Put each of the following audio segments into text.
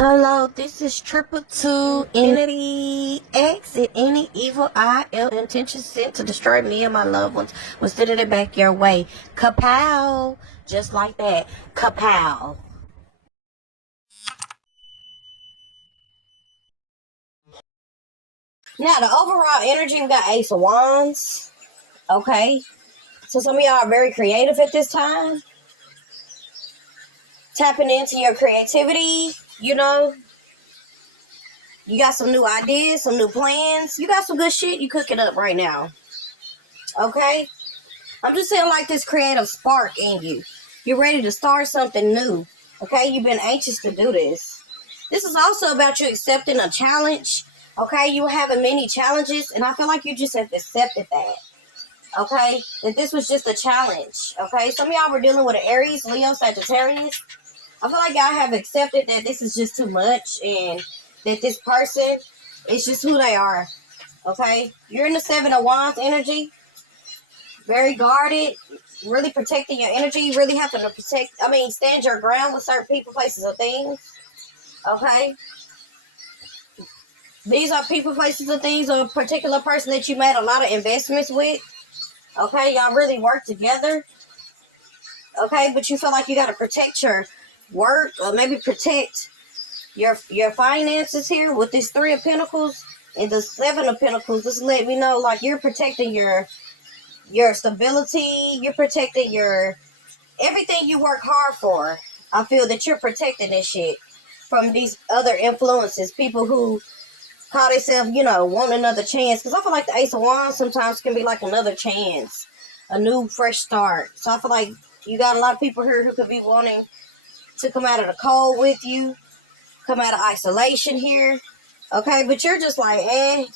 Hello, this is Triple Two Infinity. Exit any evil eye, ill intention sent to destroy me and my loved ones. We're sending it back your way. Kapow! Just like that. Kapow! Now, the overall energy, we got Ace of Wands. Okay. So some of y'all are very creative at this time. Tapping into your creativity, you know. You got some new ideas, some new plans. You got some good shit you cooking up right now. Okay? I'm just saying like this creative spark in you. You're ready to start something new. Okay? You've been anxious to do this. This is also about you accepting a challenge. Okay? You were having many challenges, and I feel like you just have accepted that. Okay? That this was just a challenge. Okay? Some of y'all were dealing with an Aries, Leo, Sagittarius. I feel like y'all have accepted that this is just too much, and that this person is just who they are. Okay? You're in the Seven of Wands energy. Very guarded. Really protecting your energy. You really have to stand your ground with certain people, places, or things. Okay? These are people, places, or things, or a particular person that you made a lot of investments with. Okay? Y'all really work together. Okay? But you feel like you got to protect your work, or maybe protect your finances here with this Three of Pentacles and the Seven of Pentacles. Just let me know, like, you're protecting your stability. You're protecting your everything you work hard for. I feel that you're protecting this shit from these other influences, people who call themselves, want another chance. Because I feel like the Ace of Wands sometimes can be like another chance, a new fresh start. So I feel like you got a lot of people here who could be wanting to come out of the cold with you, come out of isolation here. Okay, but you're just like,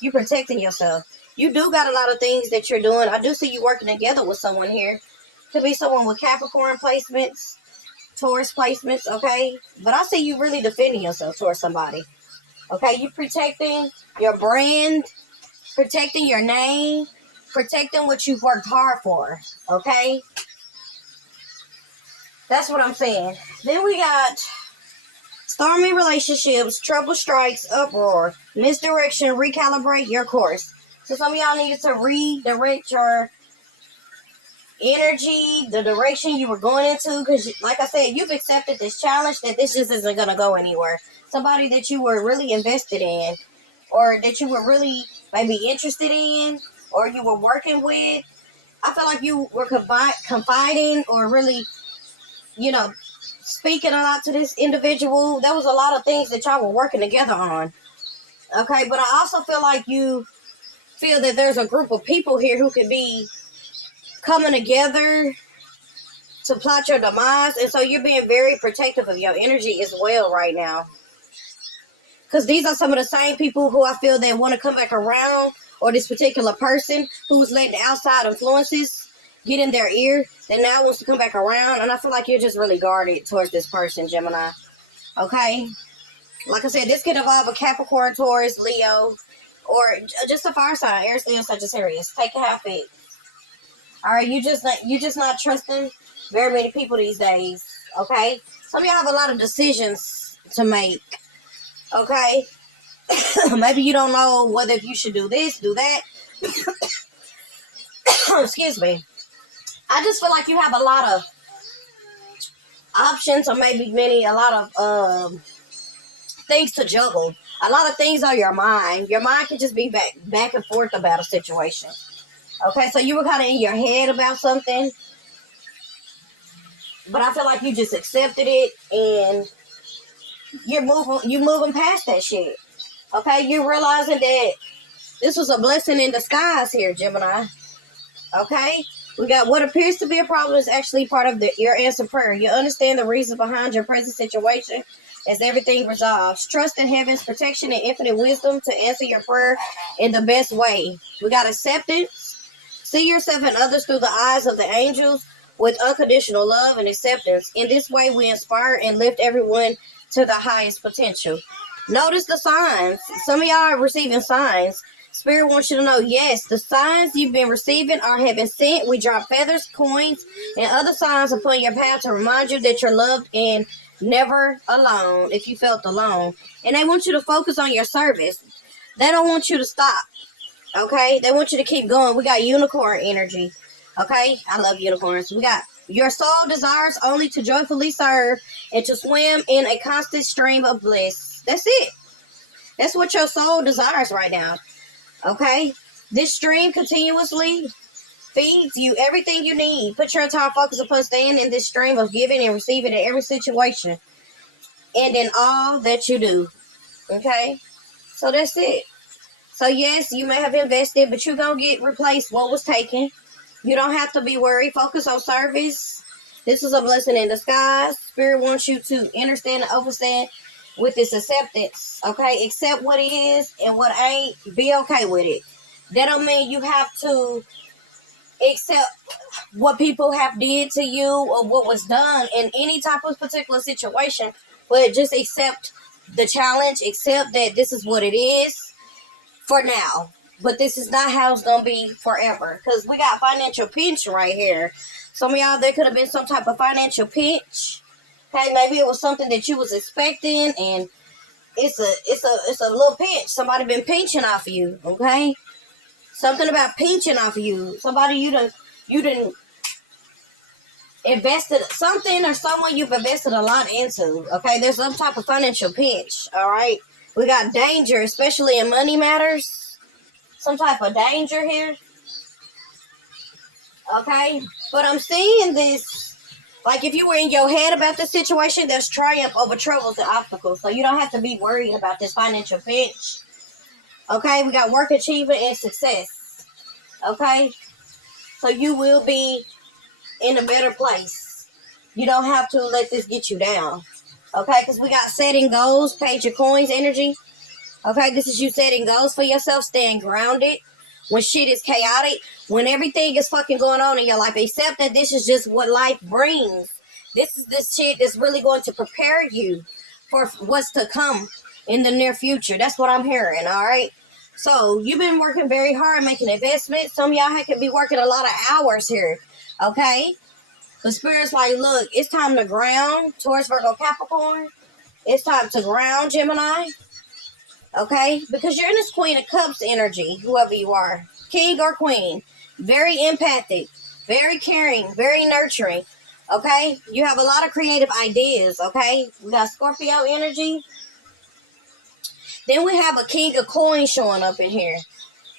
you're protecting yourself. You do got a lot of things that you're doing. I do see you working together with someone here. Could be someone with Capricorn placements, Taurus placements, okay? But I see you really defending yourself towards somebody. Okay, you protecting your brand, protecting your name, protecting what you've worked hard for, okay? That's what I'm saying. Then we got stormy relationships, trouble strikes, uproar, misdirection, recalibrate your course. So some of y'all needed to redirect your energy, the direction you were going into, because like I said, you've accepted this challenge that this just isn't going to go anywhere. Somebody that you were really invested in, or that you were really maybe interested in, or you were working with. I feel like you were confiding or really, speaking a lot to this individual. There was a lot of things that y'all were working together on. Okay, but I also feel like you feel that there's a group of people here who could be coming together to plot your demise, and so you're being very protective of your energy as well right now. Because these are some of the same people who I feel that want to come back around, or this particular person who's letting outside influences get in their ear that now wants to come back around, and I feel like you're just really guarded towards this person, Gemini. Okay? Like I said, this could involve a Capricorn, Taurus, Leo, or just a fire sign, Aries, Leo, Sagittarius. Take a half it. All right, you just not trusting very many people these days. Okay, some of y'all have a lot of decisions to make. Okay, maybe you don't know whether you should do this, do that. Excuse me. I just feel like you have a lot of options, or maybe a lot of things to juggle. A lot of things on your mind. Your mind can just be back and forth about a situation. Okay, so you were kind of in your head about something, but I feel like you just accepted it, and you're moving past that shit. Okay, you're realizing that this was a blessing in disguise here, Gemini. Okay, we got what appears to be a problem is actually part of your answered prayer. You understand the reason behind your present situation as everything resolves. Trust in heaven's protection and infinite wisdom to answer your prayer in the best way. We got acceptance. See yourself and others through the eyes of the angels with unconditional love and acceptance. In this way, we inspire and lift everyone to the highest potential. Notice the signs. Some of y'all are receiving signs. Spirit wants you to know, yes, the signs you've been receiving are heaven sent. We drop feathers, coins, and other signs upon your path to remind you that you're loved and never alone if you felt alone. And they want you to focus on your service. They don't want you to stop. Okay? They want you to keep going. We got unicorn energy. Okay? I love unicorns. We got your soul desires only to joyfully serve and to swim in a constant stream of bliss. That's it. That's what your soul desires right now. Okay? This stream continuously feeds you everything you need. Put your entire focus upon staying in this stream of giving and receiving in every situation and in all that you do. Okay? So that's it. So yes, you may have invested, but you're going to get replaced what was taken. You don't have to be worried. Focus on service. This is a blessing in disguise. Spirit wants you to understand and overstand with this acceptance. Okay? Accept what is and what ain't. Be okay with it. That don't mean you have to accept what people have did to you or what was done in any type of particular situation, but just accept the challenge. Accept that this is what it is for now. But this is not how it's going to be forever. Because we got financial pinch right here. Some of y'all, there could have been some type of financial pinch. Okay, maybe it was something that you was expecting. And it's a little pinch. Somebody been pinching off of you. Okay? Something about pinching off of you. Somebody you done invested something or someone you've invested a lot into. Okay? There's some type of financial pinch. Alright? We got danger, especially in money matters. Some type of danger here. Okay? But I'm seeing this, like if you were in your head about the situation, there's triumph over troubles and obstacles. So you don't have to be worried about this financial pinch. Okay? We got work achievement and success. Okay? So you will be in a better place. You don't have to let this get you down. Okay? Because we got setting goals, page of coins energy. Okay, this is you setting goals for yourself, staying grounded when shit is chaotic, when everything is fucking going on in your life. Accept that this is just what life brings. This is this shit that's really going to prepare you for what's to come in the near future. That's what I'm hearing, all right? So, you've been working very hard making investments. Some of y'all could be working a lot of hours here, okay? The Spirit's like, look, it's time to ground, Taurus, Virgo, Capricorn. It's time to ground, Gemini. Okay? Because you're in this Queen of Cups energy, whoever you are. King or Queen. Very empathic. Very caring. Very nurturing. Okay? You have a lot of creative ideas. Okay? We got Scorpio energy. Then we have a King of Coins showing up in here.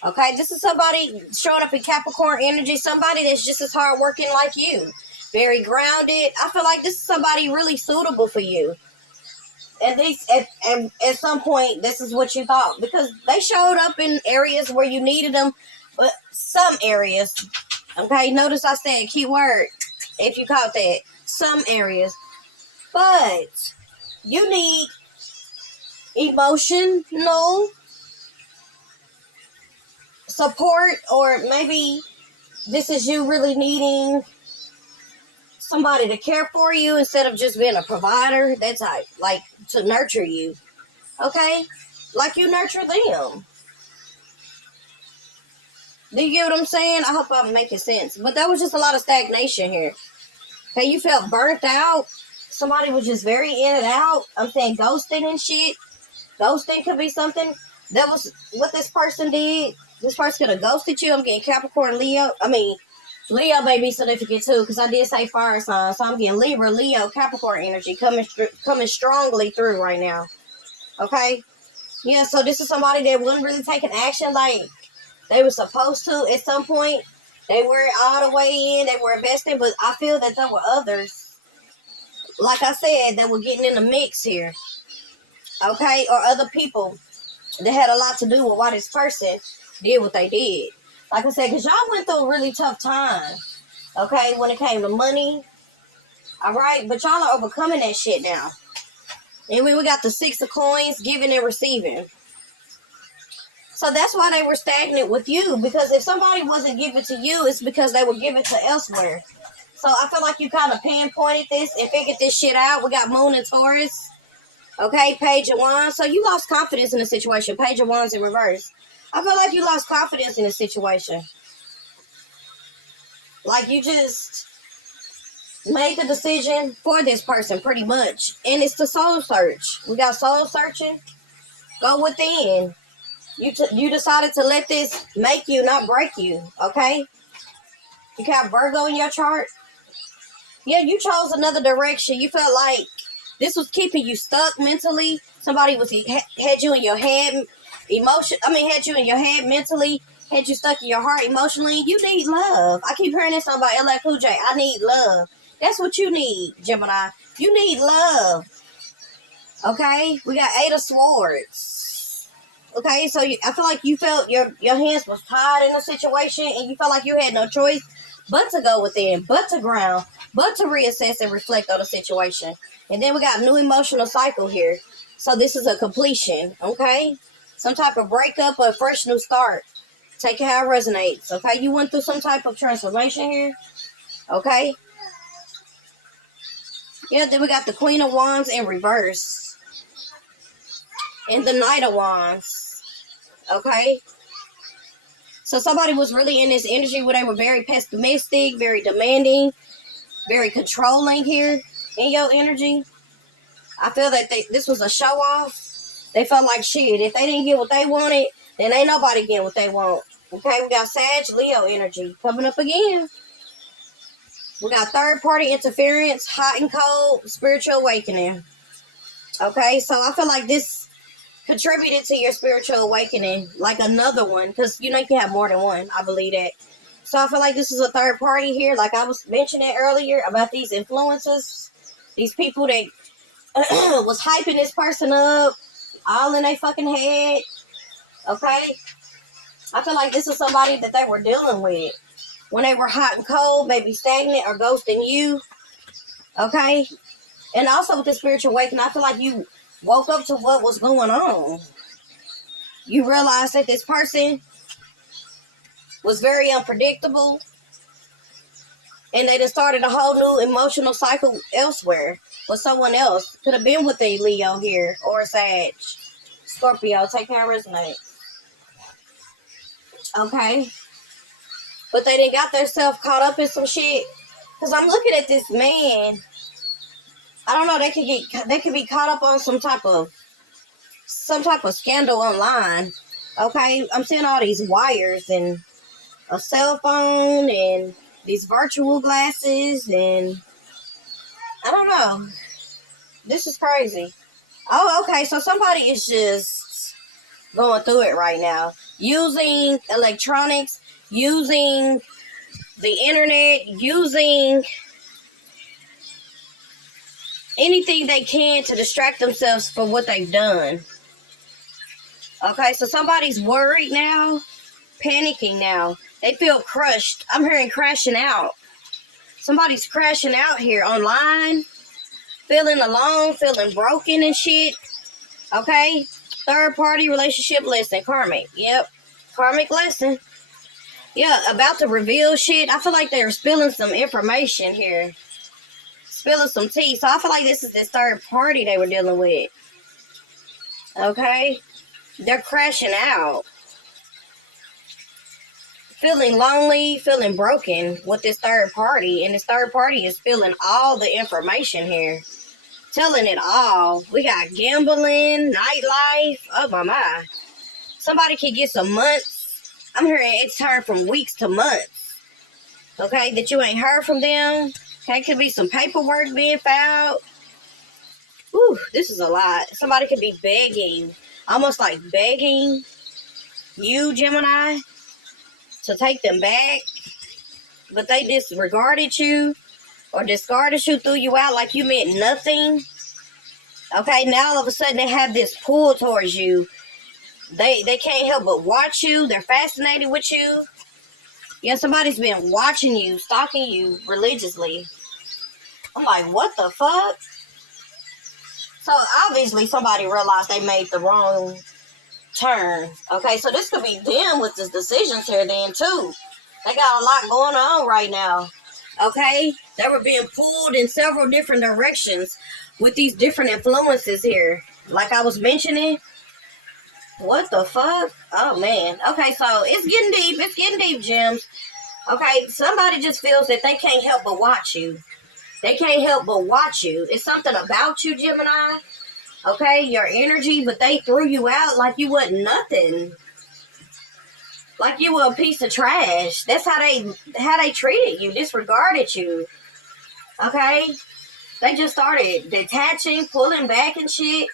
Okay? This is somebody showing up in Capricorn energy. Somebody that's just as hard working like you. Very grounded. I feel like this is somebody really suitable for you. At least at some point, this is what you thought. Because they showed up in areas where you needed them. But some areas. Okay, notice I said keyword. If you caught that. Some areas. But you need emotional support. Or maybe this is you really needing somebody to care for you instead of just being a provider. That's how, like, to nurture you. Okay? Like you nurture them. Do you get what I'm saying? I hope I'm making sense. But that was just a lot of stagnation here. Okay, you felt burnt out. Somebody was just very in and out. I'm saying ghosting and shit. Ghosting could be something. That was what this person did. This person could have ghosted you. I'm getting Capricorn, Leo. Leo may be significant too, because I did say fire sign. So I'm getting Libra, Leo, Capricorn energy coming strongly through right now. Okay? Yeah, so this is somebody that wasn't really taking action like they were supposed to at some point. They were all the way in. They were investing. But I feel that there were others, like I said, that were getting in the mix here. Okay? Or other people that had a lot to do with why this person did what they did. Like I said, because y'all went through a really tough time, okay, when it came to money, all right? But y'all are overcoming that shit now. And we got the 6 of coins, giving and receiving. So that's why they were stagnant with you, because if somebody wasn't giving to you, it's because they were giving to elsewhere. So I feel like you kind of pinpointed this and figured this shit out. We got Moon and Taurus, okay, Page of Wands. So you lost confidence in the situation, Page of Wands in reverse. I feel like you lost confidence in the situation. Like you just made the decision for this person pretty much. And it's the soul search. We got soul searching. Go within. You decided to let this make you, not break you. Okay? You got Virgo in your chart. Yeah, you chose another direction. You felt like this was keeping you stuck mentally. Somebody had you in your head had you in your head mentally, had you stuck in your heart emotionally. You need love. I keep hearing this about LA Cool J. I need love. That's what you need, Gemini. You need love. Okay? We got Eight of Swords. Okay, so I feel like you felt your hands was tied in a situation and you felt like you had no choice but to go within, but to ground, but to reassess and reflect on the situation. And then we got new emotional cycle here. So this is a completion, okay? Some type of breakup or a fresh new start. Take it how it resonates, okay? You went through some type of transformation here, okay? Yeah, then we got the Queen of Wands in reverse. And the Knight of Wands, okay? So somebody was really in this energy where they were very pessimistic, very demanding, very controlling here in your energy. I feel that this was a show off. They felt like shit. If they didn't get what they wanted, then ain't nobody getting what they want. Okay, we got Sag, Leo energy coming up again. We got third party interference, hot and cold, spiritual awakening. Okay, so I feel like this contributed to your spiritual awakening, like another one, because you can have more than one. I believe that. So I feel like this is a third party here, like I was mentioning earlier about these influencers, these people that was hyping this person up, all in their fucking head. Okay, I feel like this is somebody that they were dealing with when they were hot and cold, maybe stagnant or ghosting you. Okay, and also with the spiritual awakening, I feel like you woke up to what was going on. You realized that this person was very unpredictable, and they just started a whole new emotional cycle elsewhere with someone else. Could have been with a Leo here or a Sag, Scorpio. Take care of resonate. Okay, but they didn't got themselves caught up in some shit. Cause I'm looking at this man. I don't know. They could be caught up on some type of scandal online. Okay, I'm seeing all these wires and a cell phone and these virtual glasses, and I don't know. This is crazy. Oh, okay. So somebody is just going through it right now, using electronics, using the internet, using anything they can to distract themselves from what they've done. Okay, so somebody's worried now, panicking now. They feel crushed. I'm hearing crashing out. Somebody's crashing out here online, feeling alone, feeling broken and shit. Okay, third party relationship lesson, karmic. Yep, karmic lesson. Yeah, about to reveal shit. I feel like they're spilling some information here. Spilling some tea. So I feel like this is this third party they were dealing with. Okay? They're crashing out. Feeling lonely, feeling broken with this third party. And this third party is spilling all the information here. Telling it all. We got gambling, nightlife. Oh my. Somebody could get some months. I'm hearing it's turned from weeks to months. Okay? That you ain't heard from them. Okay? Could be some paperwork being filed. Ooh, this is a lot. Somebody could be begging. Almost like begging you, Gemini, to take them back. But they disregarded you or discarded you, threw you out like you meant nothing. Okay, now all of a sudden they have this pull towards you. They can't help but watch you. They're fascinated with you. Yeah, somebody's been watching you, stalking you religiously. I'm like, what the fuck? So obviously somebody realized they made the wrong turn. Okay, so this could be them with the decisions here then too. They got a lot going on right now. Okay, they were being pulled in several different directions with these different influences here. Like I was mentioning. What the fuck? Oh man. Okay, so it's getting deep. It's getting deep, Gems. Okay, somebody just feels that they can't help but watch you. They can't help but watch you. It's something about you, Gemini. Okay, your energy, but they threw you out like you wasn't nothing. Like you were a piece of trash. That's how they treated you, disregarded you. Okay? They just started detaching, pulling back and shit.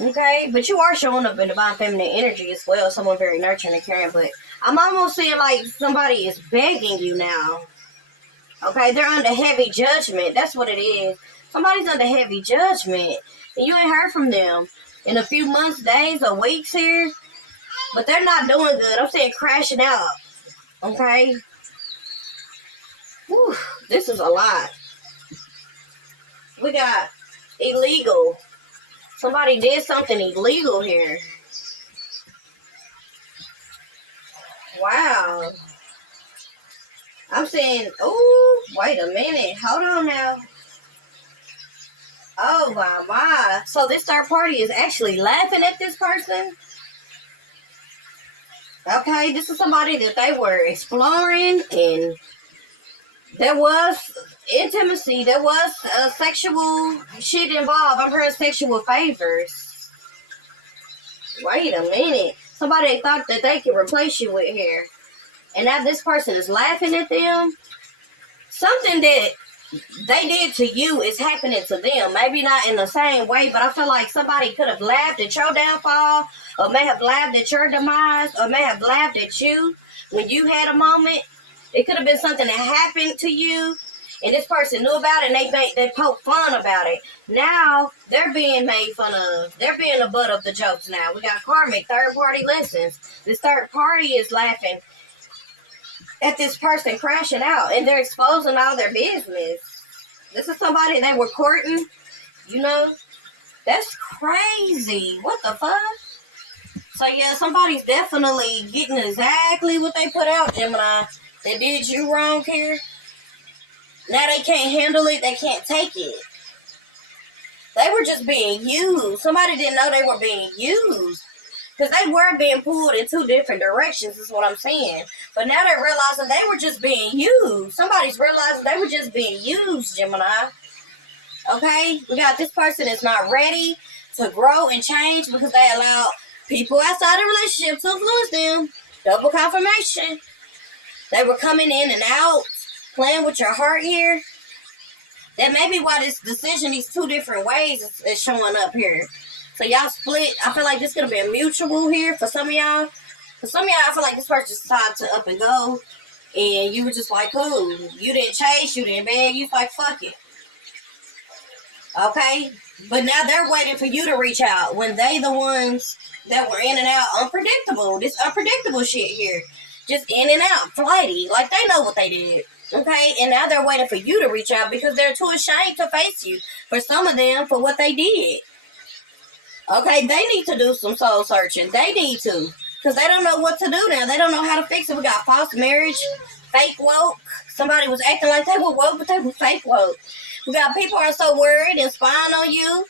Okay? But you are showing up in divine feminine energy as well. Someone very nurturing and caring. But I'm almost seeing like somebody is begging you now. Okay? They're under heavy judgment. That's what it is. Somebody's under heavy judgment. And you ain't heard from them in a few months, days, or weeks here. But they're not doing good. I'm saying crashing out. Okay? Whew, this is a lot. We got illegal. Somebody did something illegal here. Wow. I'm saying, oh, wait a minute. Hold on now. Oh, my. So this third party is actually laughing at this person? Okay, this is somebody that they were exploring, and there was intimacy, there was sexual shit involved. I'm hearing sexual favors. Wait a minute. Somebody thought that they could replace you with here. And now this person is laughing at them. Something that they did to you is happening to them. Maybe not in the same way, but I feel like somebody could have laughed at your downfall, or may have laughed at your demise, or may have laughed at you when you had a moment. It could have been something that happened to you, and this person knew about it, and they poked fun about it. Now they're being made fun of. They're being the butt of the jokes now. We got karmic third-party lessons. This third party is laughing at this person crashing out, and they're exposing all their business. This is somebody they were courting, you know. That's crazy. What the fuck? So yeah, somebody's definitely getting exactly what they put out, Gemini. They did you wrong here. Now they can't handle it. They can't take it. They were just being used. Somebody didn't know they were being used. Because they were being pulled in two different directions, is what I'm saying. But now they're realizing they were just being used. Somebody's realizing they were just being used, Gemini. Okay? We got this person is not ready to grow and change because they allow people outside the relationship to influence them. Double confirmation. They were coming in and out, playing with your heart here. That may be why this decision, these two different ways is showing up here. So y'all split. I feel like this could have been mutual here for some of y'all. For some of y'all, I feel like this person decided to up and go. And you were just like, cool. You didn't chase. You didn't beg. You was like, fuck it. Okay? But now they're waiting for you to reach out. When they the ones that were in and out unpredictable. This unpredictable shit here. Just in and out. Flighty. Like they know what they did. Okay? And now they're waiting for you to reach out because they're too ashamed to face you. For some of them, for what they did. Okay, they need to do some soul searching. They need to. Because they don't know what to do now. They don't know how to fix it. We got false marriage, fake woke. Somebody was acting like they were woke, but they were fake woke. We got people are so worried and spying on you.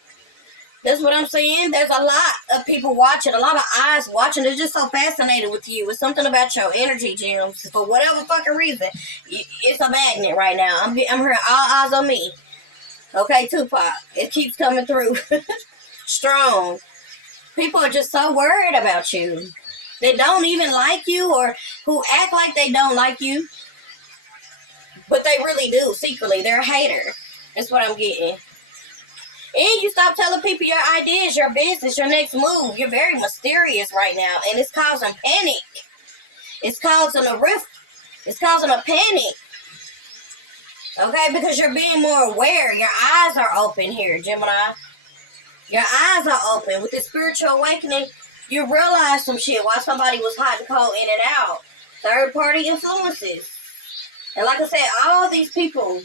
That's what I'm saying. There's a lot of people watching, a lot of eyes watching. They're just so fascinated with you. It's something about your energy, Gems. For whatever fucking reason, it's a magnet right now. I'm hearing all eyes on me. Okay, Tupac. It keeps coming through. Strong. People are just so worried about you. They don't even like you or who act like they don't like you. But they really do, secretly. They're a hater. That's what I'm getting. And you stop telling people your ideas, your business, your next move. You're very mysterious right now. And it's causing panic. It's causing a rift. It's causing a panic. Okay? Because you're being more aware. Your eyes are open here, Gemini. Your eyes are open. With the spiritual awakening, you realize some shit while somebody was hot and cold in and out. Third-party influences. And like I said, all these people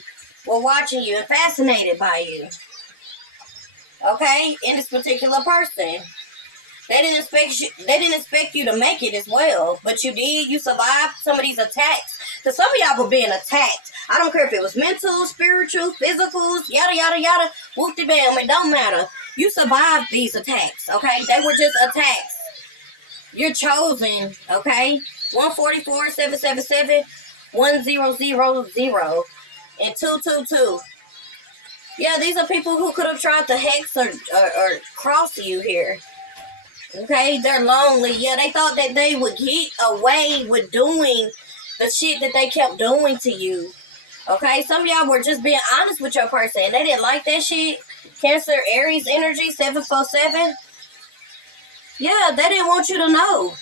were watching you and fascinated by you. Okay? In this particular person. They didn't expect you to make it as well. But you did. You survived some of these attacks. Because some of y'all were being attacked. I don't care if it was mental, spiritual, physicals, yada, yada, yada. Whoop-de-bam. It don't matter. You survived these attacks, okay? They were just attacks. You're chosen, okay? 144-777-1000. and 222. Yeah, these are people who could have tried to hex or cross you here. Okay, they're lonely. Yeah, they thought that they would get away with doing the shit that they kept doing to you. Okay, some of y'all were just being honest with your person. They didn't like that shit. Cancer, Aries energy, 747. Yeah, they didn't want you to know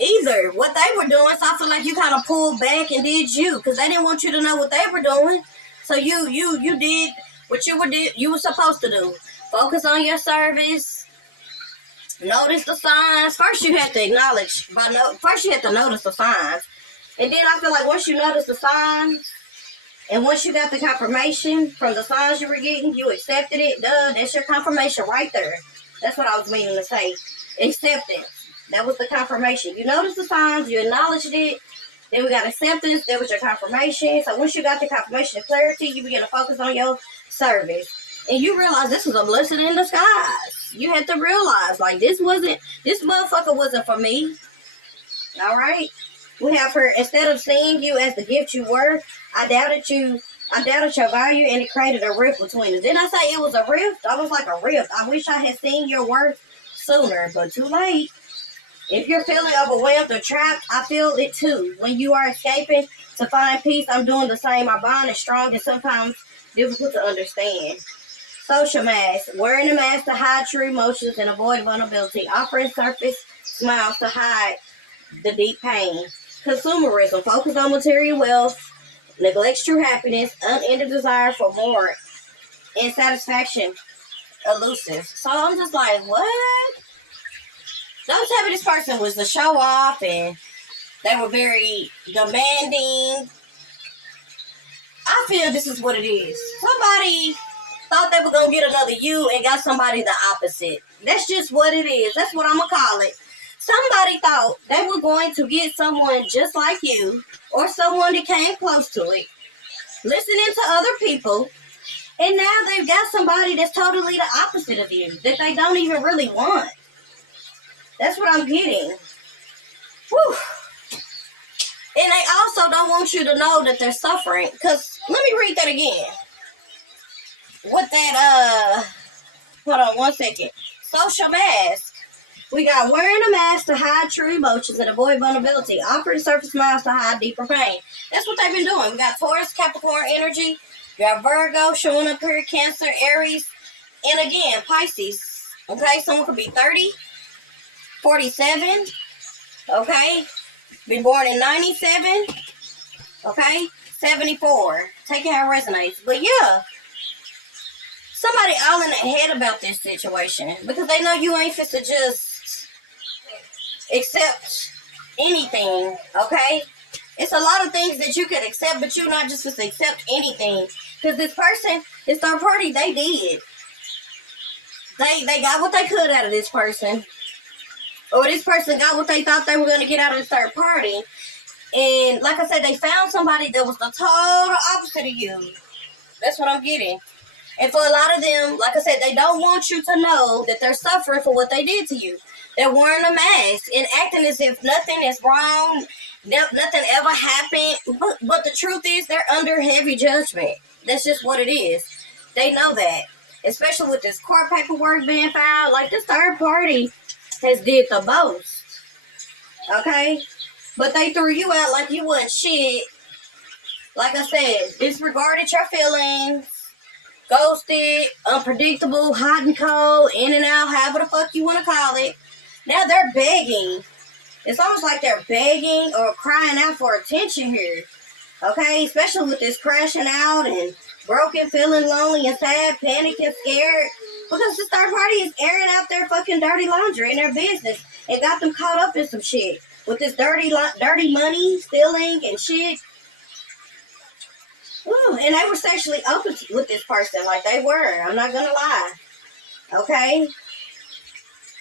either what they were doing. So I feel like you kind of pulled back and did you, because they didn't want you to know what they were doing. So you did what you were supposed to do. Focus on your service. Notice the signs. First, you have to acknowledge. First, you have to notice the signs, and then I feel like once you notice the signs, and once you got the confirmation from the signs you were getting, you accepted it. Duh, that's your confirmation right there. That's what I was meaning to say. Acceptance. That was the confirmation. You noticed the signs. You acknowledged it. Then we got acceptance. That was your confirmation. So once you got the confirmation of clarity, you begin to focus on your service. And you realize this was a blessing in disguise. You had to realize, like, this motherfucker wasn't for me. All right? We have her, instead of seeing you as the gift you were, I doubted your value, and it created a rift between us. Didn't I say it was a rift? I was like a rift. I wish I had seen your worth sooner, but too late. If you're feeling overwhelmed or trapped, I feel it too. When you are escaping to find peace, I'm doing the same. My bond is strong and sometimes difficult to understand. Social mask. Wearing a mask to hide true emotions and avoid vulnerability. Offering surface smiles to hide the deep pain. Consumerism. Focus on material wealth. Neglects true happiness. Unending desire for more. And satisfaction. Elusive. So I'm just like, what? Don't tell me this person was the show off and they were very demanding. I feel this is what it is. Somebody thought they were going to get another you and got somebody the opposite. That's just what it is. That's what I'm going to call it. Somebody thought they were going to get someone just like you or someone that came close to it, listening to other people, and now they've got somebody that's totally the opposite of you, that they don't even really want. That's what I'm getting. Whew. And they also don't want you to know that they're suffering. Because, let me read that again. What that, hold on one second. Social mask. We got wearing a mask to hide true emotions and avoid vulnerability. Offering surface smiles to hide deeper pain. That's what they've been doing. We got Taurus, Capricorn energy. We got Virgo showing up here, Cancer, Aries. And again, Pisces. Okay, someone could be 30. 47, okay, been born in 97, okay, 74, take it how it resonates. But yeah, somebody all in the head about this situation because they know you ain't fit to just accept anything, okay? It's a lot of things that you can accept, but you're not just fit to accept anything because this person, this third party, they did. They got what they could out of this person. Or this person got what they thought they were going to get out of the third party. And like I said, they found somebody that was the total opposite of you. That's what I'm getting. And for a lot of them, like I said, they don't want you to know that they're suffering for what they did to you. They're wearing a mask and acting as if nothing is wrong, nothing ever happened. But the truth is they're under heavy judgment. That's just what it is. They know that. Especially with this court paperwork being filed. Like this third party has did the most, okay? But they threw you out like you wasn't shit. Like I said, disregarded your feelings, ghosted, unpredictable, hot and cold, in and out, however the fuck you want to call it. Now they're begging. It's almost like they're begging or crying out for attention here, okay? Especially with this crashing out and broken, feeling lonely and sad, panic and scared. Because this third party is airing out their fucking dirty laundry in their business and got them caught up in some shit with this dirty money stealing and shit. Ooh, and they were sexually open with this person, like they were. I'm not gonna lie, okay?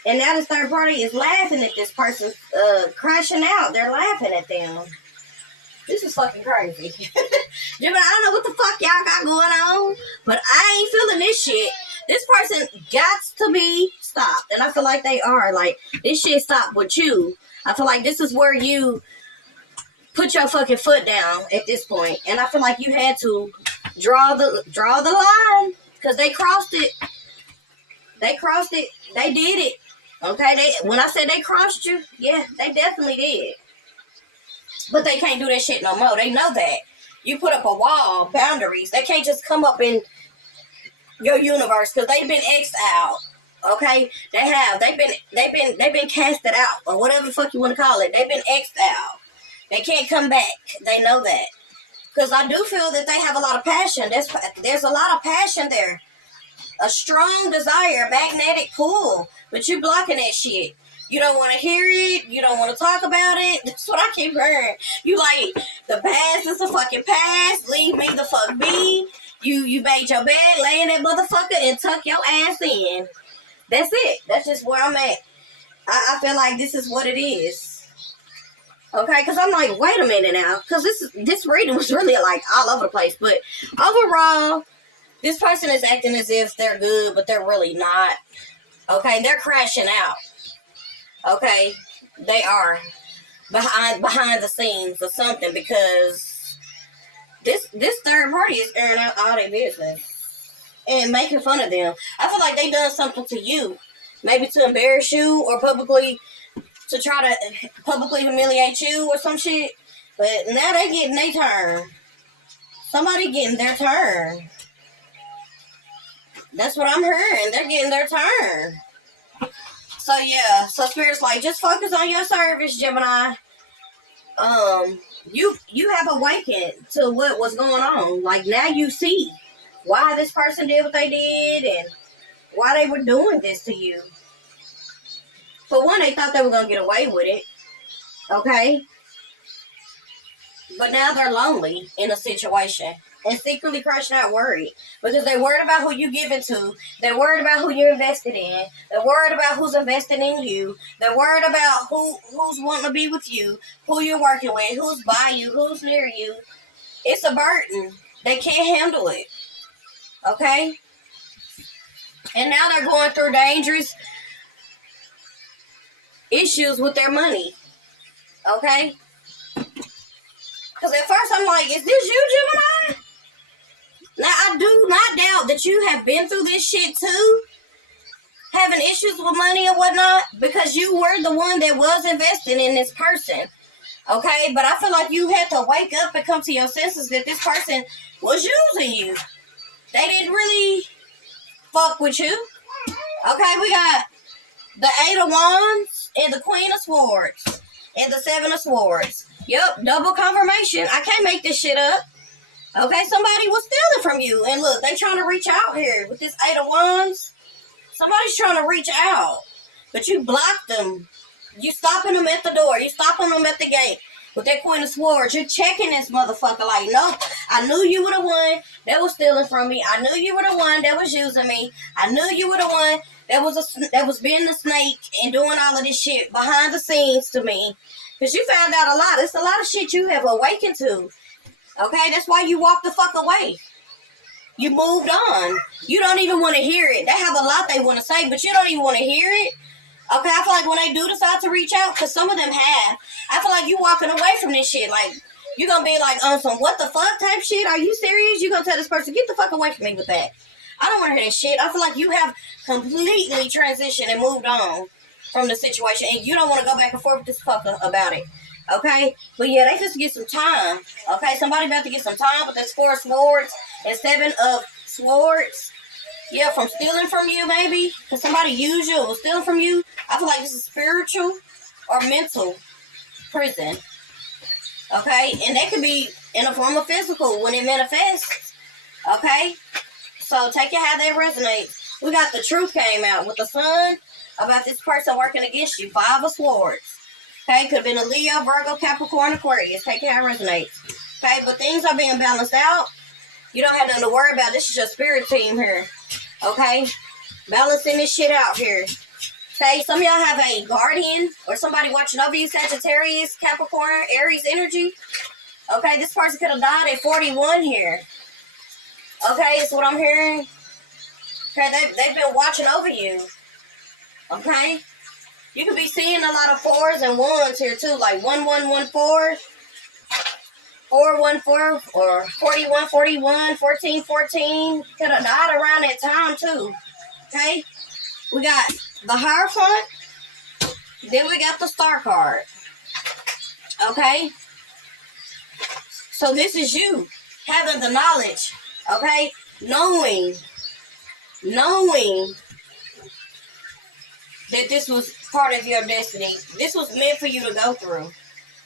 And now this third party is laughing at this person crashing out. They're laughing at them. This is fucking crazy. Gemini, I don't know what the fuck y'all got going on, but I ain't feeling this shit. This person got to be stopped. And I feel like they are. Like, this shit stopped with you. I feel like this is where you put your fucking foot down at this point. And I feel like you had to draw the line, because they crossed it. They crossed it. They did it. Okay, when I said they crossed you, yeah, they definitely did. But they can't do that shit no more. They know that. You put up a wall, boundaries. They can't just come up in your universe, because they've been X'd out. Okay, they have. They've been casted out, or whatever the fuck you want to call it. They've been X'd out. They can't come back. They know that. Because I do feel that they have a lot of passion. There's a lot of passion there. A strong desire, magnetic pull. But you blocking that shit. You don't want to hear it. You don't want to talk about it. That's what I keep hearing. You like, the past is a fucking past. Leave me the fuck be. You made your bed, lay in that motherfucker, and tuck your ass in. That's it. That's just where I'm at. I feel like this is what it is. Okay, because I'm like, wait a minute now. Because this reading was really like all over the place. But overall, this person is acting as if they're good, but they're really not. Okay, they're crashing out. Okay, they are behind the scenes or something, because this third party is airing out all their business and making fun of them. I feel like they done something to you, maybe to embarrass you or to try to publicly humiliate you or some shit. But now they getting their turn. Somebody getting their turn. That's what I'm hearing. They're getting their turn. So yeah, so Spirit's like, just focus on your service, Gemini. You have awakened to what was going on. Like, now you see why this person did what they did and why they were doing this to you. For one, they thought they were going to get away with it. Okay? But now they're lonely in a situation and secretly crashing out worried, because they're worried about who you give it to. They're worried about who you're invested in. They're worried about who's invested in you. They're worried about who's wanting to be with you, who you're working with, who's by you, who's near you. It's a burden. They can't handle it. Okay? And now they're going through dangerous issues with their money. Okay? Because at first I'm like, is this you, Gemini? Now, I do not doubt that you have been through this shit too, having issues with money and whatnot, because you were the one that was investing in this person. Okay? But I feel like you had to wake up and come to your senses that this person was using you. They didn't really fuck with you. Okay, we got the 8 of Wands and the Queen of Swords and the 7 of Swords. Yep, double confirmation. I can't make this shit up. Okay, somebody was stealing from you. And look, they trying to reach out here with this 8 of Wands. Somebody's trying to reach out. But you blocked them. You stopping them at the door. You stopping them at the gate. With that Queen of Swords, you're checking this motherfucker like, nope, I knew you were the one that was stealing from me. I knew you were the one that was using me. I knew you were the one that was being the snake and doing all of this shit behind the scenes to me. Because you found out a lot. It's a lot of shit you have awakened to. Okay, that's why you walked the fuck away. You moved on. You don't even want to hear it. They have a lot they want to say, but you don't even want to hear it. Okay, I feel like when they do decide to reach out, because some of them have, I feel like you walking away from this shit. Like, you're going to be like, on some what the fuck type shit? Are you serious? You're going to tell this person, get the fuck away from me with that. I don't want to hear that shit. I feel like you have completely transitioned and moved on from the situation, and you don't want to go back and forth with this fucker about it. Okay? But yeah, they just get some time. Okay? Somebody about to get some time with this 4 of Swords and 7 of Swords. Yeah, from stealing from you, maybe. Because somebody used you or was stealing from you. I feel like this is spiritual or mental prison. Okay? And that could be in a form of physical when it manifests. Okay? So take it how that resonates. We got the truth came out with the Sun about this person working against you. 5 of Swords. Okay? Could have been a Leo, Virgo, Capricorn, Aquarius. Take it how it resonates. Okay? But things are being balanced out. You don't have nothing to worry about. This is your spirit team here. Okay? Balancing this shit out here. Okay? Some of y'all have a guardian or somebody watching over you, Sagittarius, Capricorn, Aries energy. Okay? This person could have died at 41 here. Okay? That's what I'm hearing. Okay? They've been watching over you. Okay? You could be seeing a lot of 4s and 1s here too. Like 1114. 414 or 4141, 1414. Could have died around that time too. Okay? We got the Hierophant. Then we got the Star card. Okay? So this is you having the knowledge. Okay? Knowing that this was part of your destiny. This was meant for you to go through.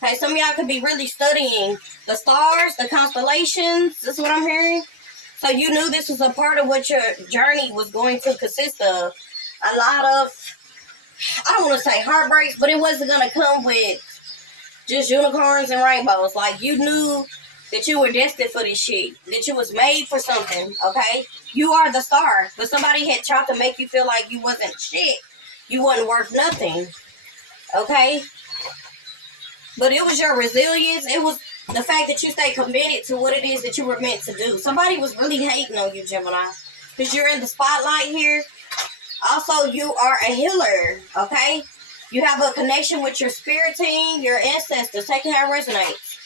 Okay, some of y'all could be really studying the stars, the constellations. This is what I'm hearing. So you knew this was a part of what your journey was going to consist of. A lot of, I don't want to say heartbreaks, but it wasn't going to come with just unicorns and rainbows. Like, you knew that you were destined for this shit. That you was made for something, okay? You are the star. But somebody had tried to make you feel like you wasn't shit. You wasn't worth nothing, okay? But it was your resilience. It was the fact that you stayed committed to what it is that you were meant to do. Somebody was really hating on you, Gemini, because you're in the spotlight here. Also, you are a healer, okay? You have a connection with your spirit team, your ancestors. Take it how it resonates,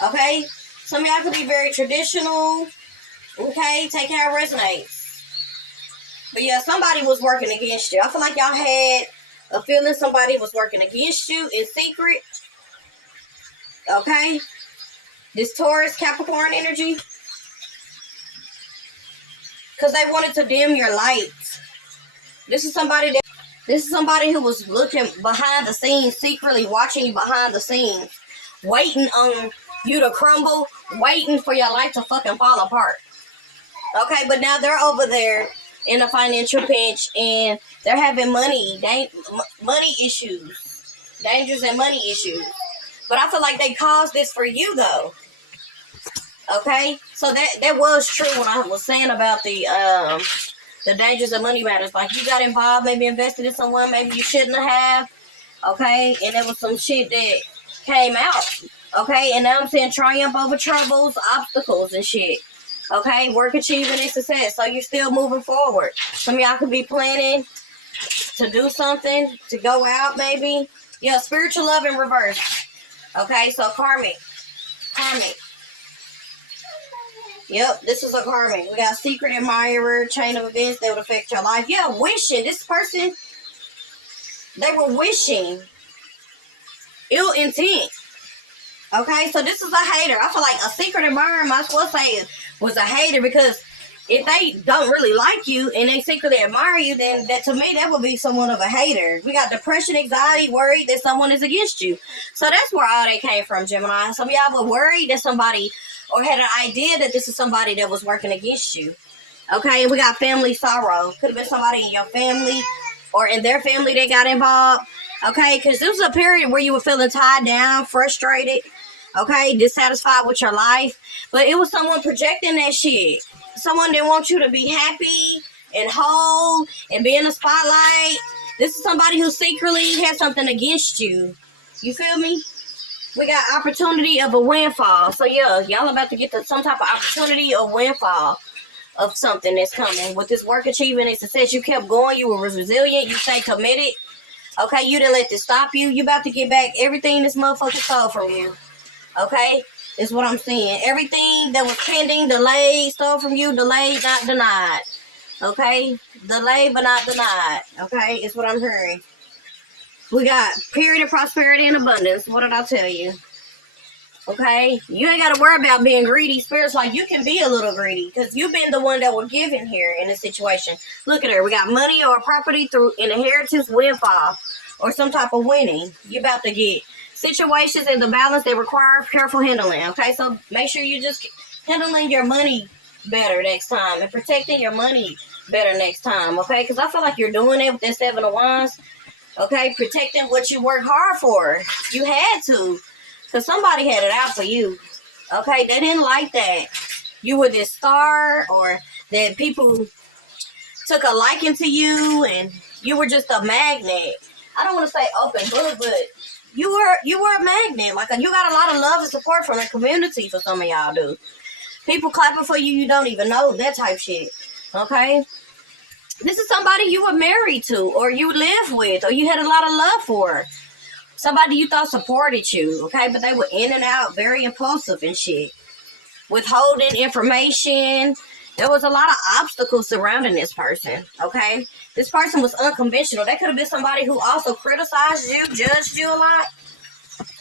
okay? Some of y'all could be very traditional, okay? Take it how it resonates. But yeah, somebody was working against you. I feel like y'all had a feeling somebody was working against you in secret. Okay? This Taurus, Capricorn energy. Because they wanted to dim your light. This is somebody who was looking behind the scenes, secretly watching you behind the scenes. Waiting on you to crumble. Waiting for your life to fucking fall apart. Okay, but now they're over there in a financial pinch, and they're having money issues, dangers and money issues. But I feel like they caused this for you, though. Okay, so that was true when I was saying about the dangers of money matters. Like, you got involved, maybe invested in someone, maybe you shouldn't have. Okay, and there was some shit that came out. Okay, and now I'm saying triumph over troubles, obstacles, and shit. Okay, work achievement and success. So you're still moving forward. Some of y'all could be planning to do something, to go out maybe. Yeah, spiritual love in reverse. Okay, so karmic. Yep, this is a karmic. We got secret admirer, chain of events that would affect your life. Yeah, wishing. This person, they were wishing. Ill intent. Okay, so this is a hater. I feel like a secret admirer, might as well say, was a hater, because if they don't really like you and they secretly admire you, then that, to me, that would be somewhat of a hater. We got depression, anxiety, worried that someone is against you. So that's where all that came from, Gemini. Some of y'all were worried that somebody, or had an idea that this is somebody that was working against you. Okay, we got family sorrow. Could have been somebody in your family or in their family that got involved. Okay, because this was a period where you were feeling tied down, frustrated. Okay, dissatisfied with your life. But it was someone projecting that shit. Someone that wants you to be happy and whole and be in the spotlight. This is somebody who secretly has something against you. You feel me? We got opportunity of a windfall. So yeah, y'all about to get some type of opportunity or windfall of something that's coming. With this work achievement and success, you kept going. You were resilient. You stayed committed. Okay, you didn't let this stop you. You about to get back everything this motherfucker stole from you. Okay, is what I'm saying. Everything that was pending, delayed, stole from you, delayed, not denied. Okay, delayed but not denied. Okay, is what I'm hearing. We got period of prosperity and abundance. What did I tell you? Okay, you ain't got to worry about being greedy. Spirit's like, you can be a little greedy because you've been the one that was given here in this situation. Look at her. We got money or property through an inheritance, windfall, or some type of winning. You about to get situations in the balance that require careful handling. Okay, so make sure you just handling your money better next time and protecting your money better next time. Okay, because I feel like you're doing it with that 7 of Wands. Okay, protecting what you work hard for. You had to, because somebody had it out for you. Okay, they didn't like that you were this star, or that people took a liking to you and you were just a magnet. I don't want to say open book, but you were a magnet. Like, you got a lot of love and support from the community. For some of y'all do. People clapping for you don't even know, that type shit. Okay? This is somebody you were married to, or you lived with, or you had a lot of love for. Somebody you thought supported you, okay? But they were in and out, very impulsive and shit. withholding information. There was a lot of obstacles surrounding this person, okay? This person was unconventional. They could have been somebody who also criticized you, judged you a lot,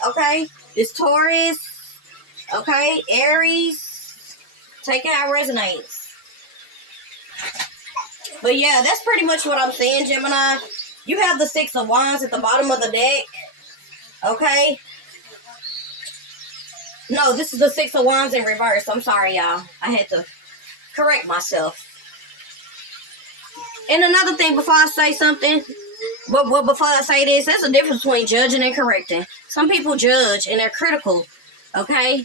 okay? This Taurus, okay? Aries, take it how it resonates. But yeah, that's pretty much what I'm saying, Gemini. You have the Six of Wands at the bottom of the deck, okay? No, this is the Six of Wands in reverse. I'm sorry, y'all. I had to correct myself. And another thing before I say something, before I say this, there's a difference between judging and correcting. Some people judge and they're critical, okay?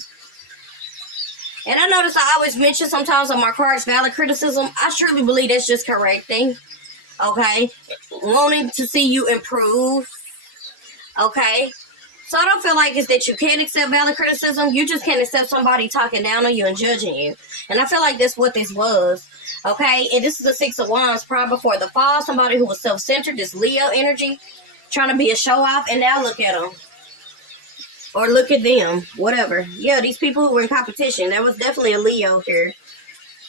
And I notice I always mention sometimes on my cards valid criticism. I truly believe that's just correcting, okay? Wanting to see you improve, okay? So I don't feel like it's that you can't accept valid criticism. You just can't accept somebody talking down on you and judging you. And I feel like that's what this was. Okay? And this is the Six of Wands prior before the fall. Somebody who was self-centered, this Leo energy, trying to be a show-off. And now look at them. Or look at them. Whatever. Yeah, these people who were in competition. There was definitely a Leo here.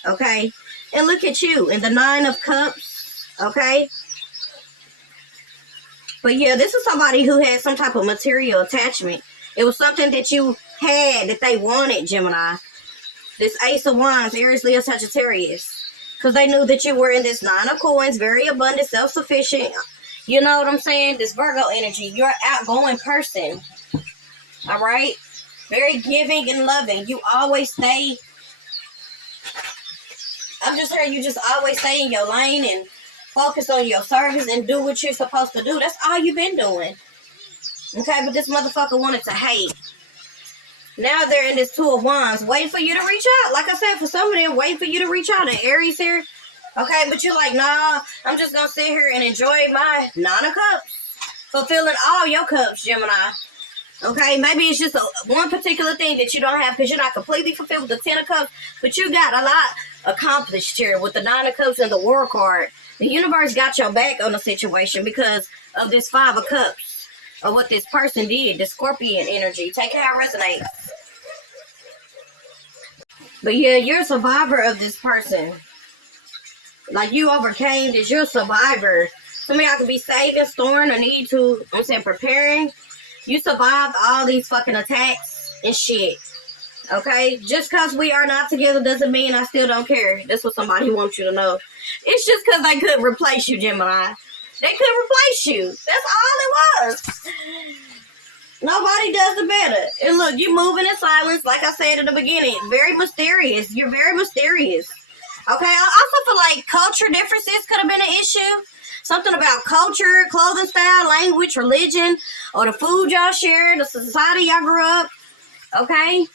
Okay? And look at you in the Nine of Cups. Okay? But yeah, this is somebody who had some type of material attachment. It was something that you had that they wanted, Gemini. This Ace of Wands, Aries, Leo, Sagittarius. Because they knew that you were in this Nine of Coins, very abundant, self-sufficient. You know what I'm saying? This Virgo energy. You're an outgoing person. All right? Very giving and loving. You always stay. I'm just hearing you just always stay in your lane and focus on your service and do what you're supposed to do. That's all you've been doing. Okay, but this motherfucker wanted to hate. Now they're in this Two of Wands, waiting for you to reach out. Like I said, for some of them, waiting for you to reach out. And Aries here. Okay, but you're like, nah, I'm just going to sit here and enjoy my Nine of Cups. Fulfilling all your cups, Gemini. Okay, maybe it's just one particular thing that you don't have because you're not completely fulfilled with the Ten of Cups. But you got a lot accomplished here with the Nine of Cups and the World card. The universe got your back on the situation because of this Five of Cups. Or what this person did. The Scorpion energy. Take it how it resonates. But yeah, you're a survivor of this person. Like you overcame this. You're a survivor. Some of y'all could be saving, storing, or need to, I'm saying preparing. You survived all these fucking attacks and shit. Okay? Just because we are not together doesn't mean I still don't care. That's what somebody wants you to know. It's just because they couldn't replace you, Gemini. They couldn't replace you. That's all it was. Nobody does it better. And look, you moving in silence, like I said in the beginning. Very mysterious. You're very mysterious. Okay? I also feel like culture differences could have been an issue. Something about culture, clothing style, language, religion, or the food y'all share, the society y'all grew up. Okay?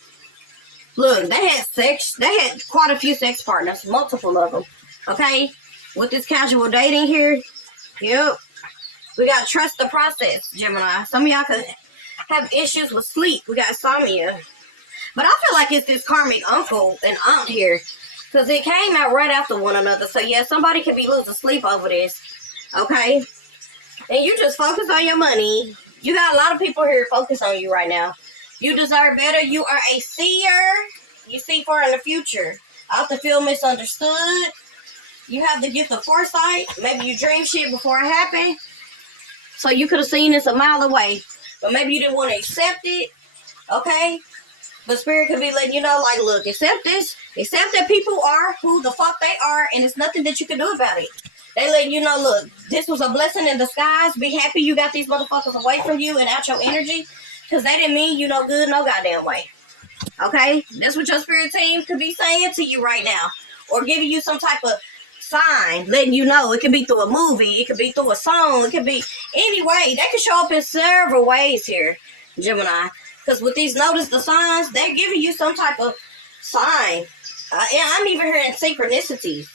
Look, they had sex. They had quite a few sex partners. Multiple of them. Okay? With this casual dating here. Yep. We got trust the process, Gemini. Some of y'all could have issues with sleep. We got insomnia. But I feel like it's this karmic uncle and aunt here. Because it came out right after one another. So yeah, somebody could be losing sleep over this. Okay? And you just focus on your money. You got a lot of people here focused on you right now. You deserve better. You are a seer. You see far in the future. I often feel misunderstood. You have the gift of foresight. Maybe you dream shit before it happened. So you could have seen this a mile away. But maybe you didn't want to accept it. Okay? But Spirit could be letting you know, like, look, accept this. Accept that people are who the fuck they are. And there's nothing that you can do about it. They letting you know, look, this was a blessing in disguise. Be happy you got these motherfuckers away from you and out your energy. Because they didn't mean you no good no goddamn way. Okay? That's what your spirit team could be saying to you right now. Or giving you some type of sign, letting you know. It could be through a movie. It could be through a song. It could be any way. They could show up in several ways here, Gemini. Because with these notice the signs, they're giving you some type of sign. Yeah, I'm even hearing synchronicity.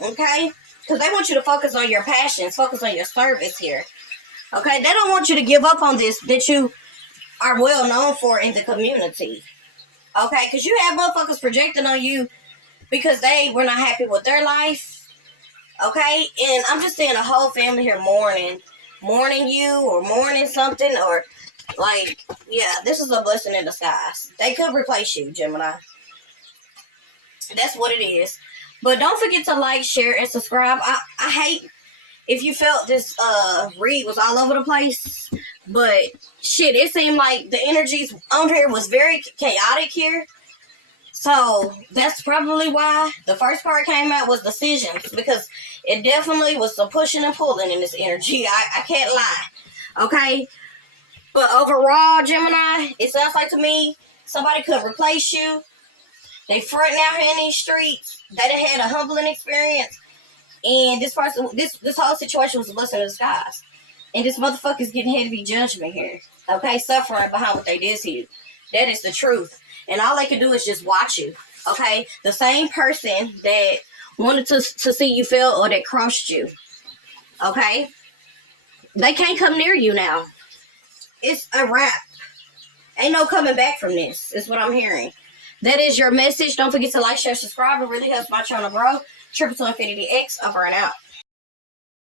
Okay? Because they want you to focus on your passions. Focus on your service here. Okay? They don't want you to give up on this that you are well known for in the community. Okay? Because you have motherfuckers projecting on you because they were not happy with their life. Okay? And I'm just seeing a whole family here mourning you or mourning something or like, yeah, this is a blessing in disguise. They could replace you, Gemini. That's what it is. But don't forget to like, share, and subscribe. I hate if you felt this read was all over the place. But shit, it seemed like the energies on here was very chaotic here. So that's probably why the first card came out was decisions, because it definitely was some pushing and pulling in this energy. I can't lie. Okay? But overall, Gemini, it sounds like to me somebody could replace you. They fronting out here in these streets. They done had a humbling experience. And this person, this whole situation was a blessing in disguise. And this motherfucker's getting heavy judgment here. Okay? Suffering behind what they did to you. That is the truth. And all they can do is just watch you. Okay? The same person that wanted to see you fail or that crossed you. Okay? They can't come near you now. It's a wrap. Ain't no coming back from this, is what I'm hearing. That is your message. Don't forget to like, share, subscribe. It really helps my channel grow. Triple to Infinity X, over and out.